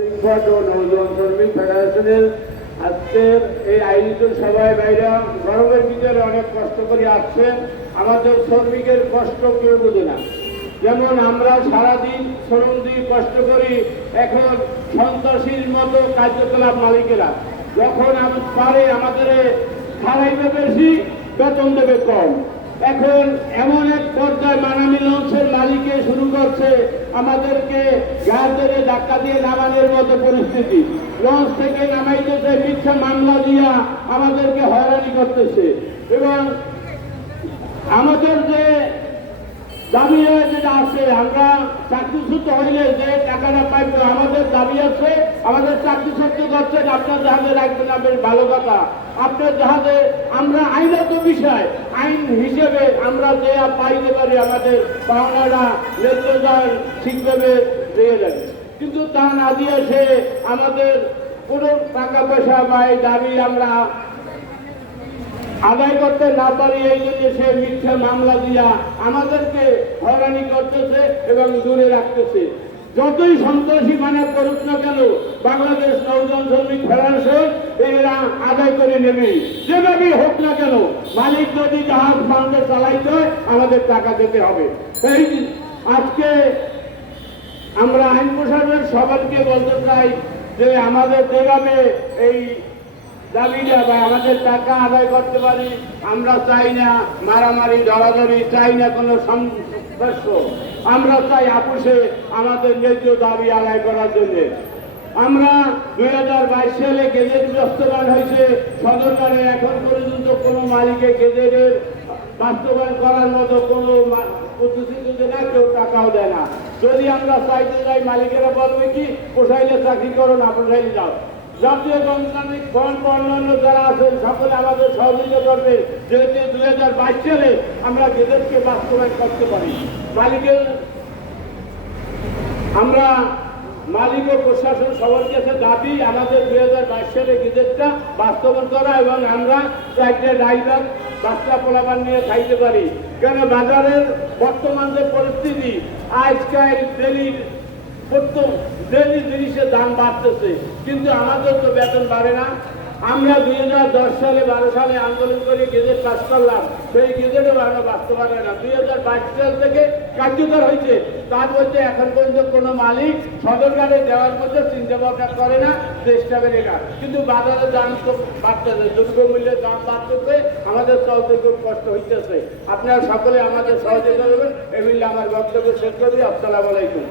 শিক্ষক ও নৌজন শ্রমিক ফেডারেশনের আজকের এই আয়োজিত সভায় বাইরে গরমের ভিতরে অনেক কষ্ট করে আসছেন। আমাদের শ্রমিকের কষ্ট কেউ বোঝে না। যেমন আমরা সারাদিন শ্রম দিয়ে কষ্ট করি, এখন সন্ত্রাসীর মতো কার্যকলাপ মালিকেরা। যখন পারে আমাদের খালাইবে বেশি, বেতন দেবে কম। এখন এমন এক পর্যায়ে মানামি লঞ্চের মালিকে শুরু করছে আমাদেরকে গাড়ি ধরে ধাক্কা দিয়ে নামানোর মতো পরিস্থিতি। লঞ্চ থেকে নামাইতেছে মিথ্যা মামলা দিয়া আমাদেরকে হয়রানি করতেছে। এবং আমাদের যে দাবি যেটা আছে, আমরা চাকরিচ্যুত হইলে যে টাকাটা পাইব, আমাদের দাবি আছে, আমাদের চাকরিচ্যুত করছেন আপনার জাহাজে রাখবেন না বেশ ভালো কথা। আপনার জাহাজে আমরা আইনত বিষয়, আইন হিসেবে আমরা যে পাইতে পারি, আমাদের পাওনারা নেত্রদার ঠিকভাবে দিয়ে যাবে। কিন্তু তা না দিয়ে সে আমাদের কোনো টাকা পয়সা বা দাবি আমরা আদায় করতে না পারি এই জন্য সে মিথ্যা মামলা দিয়া আমাদেরকে হয়রানি করতেছে এবং দূরে রাখতেছে। যতই সন্ত্রাসী মানে করুক না কেন, বাংলাদেশ নৌজন শ্রমিক ফেডারেশন এরা আদায় করে নেবে। যেভাবেই হোক না কেন, মালিক যদি জাহাজ ফান্ডে চালাইতে আমাদের টাকা দিতে হবে। এই আজকে আমরা আইন প্রশাসনের সবাইকে বলতে চাই যে আমাদের যেভাবে এই দাবিটা বা আমাদের টাকা আদায় করতে পারি, আমরা চাই না মারামারি ধরাধরি চাই না কোনো আমরা চাই আপুসে আমাদের ন্যায্য দাবি আদায় করার জন্য। আমরা দুই হাজার বাইশ সালে গেজেট বাস্তবায়ন হয়েছে। সদরকারে এখন পর্যন্ত কোনো মালিকে গেজেটের বাস্তবায়ন করার মতো কোনো প্রতিশ্রুতি না কেউ টাকাও দেয় না। যদি আমরা চাইতে যাই, মালিকেরা বলবে কি, পোষাইলে চাকরি করো না, পোষাইলে যাও। জাতীয় গণতান্ত্রিক ফ্রন্ট অন্যান্য যারা আছেন, সকলে আমাদের সহযোগিতা করবে। যেহেতু দুই হাজার বাইশ সালে আমরা গেদেরকে বাস্তবায়ন করতে পারি। মালিকের আমরা মালিক ও প্রশাসন সবার কাছে দাবি, আমাদের দুই হাজার বাইশ সালে গেজেটটা বাস্তবায়ন করা এবং আমরা চারটে ড্রাইভার বাচ্চা পোলাপান নিয়ে খাইতে পারি। কেন বাজারের বর্তমান যে পরিস্থিতি, আজকাল ডেলির প্রত্যেক ডেলি জিনিসের দাম বাড়তেছে। কিন্তু আমাদের তো বেতন বাড়ে না। আমরা দুই হাজার দশ সালে, বারো সালে আন্দোলন করে গেজেট পাস করলাম। সেই গেজেটও আমরা বাস্তবায়ন না। দুই হাজার বাইশ সাল থেকে কার্যকর হয়েছে। তার মধ্যে এখন পর্যন্ত কোনো মালিক সদরকারে দেওয়ার মধ্যে চিন্তা ভাবনা করে না, চেষ্টা করে না। কিন্তু বাজারে দাম তো বাড়তেছে, দ্রব্য মূল্যের দাম বাড়তেছে, আমাদের চলতে খুব কষ্ট হইতেছে। আপনারা সকলে আমাদের সহযোগিতা করবেন। এ মিলে আমার বক্তব্য শেষ করি আসসালামু আলাইকুম।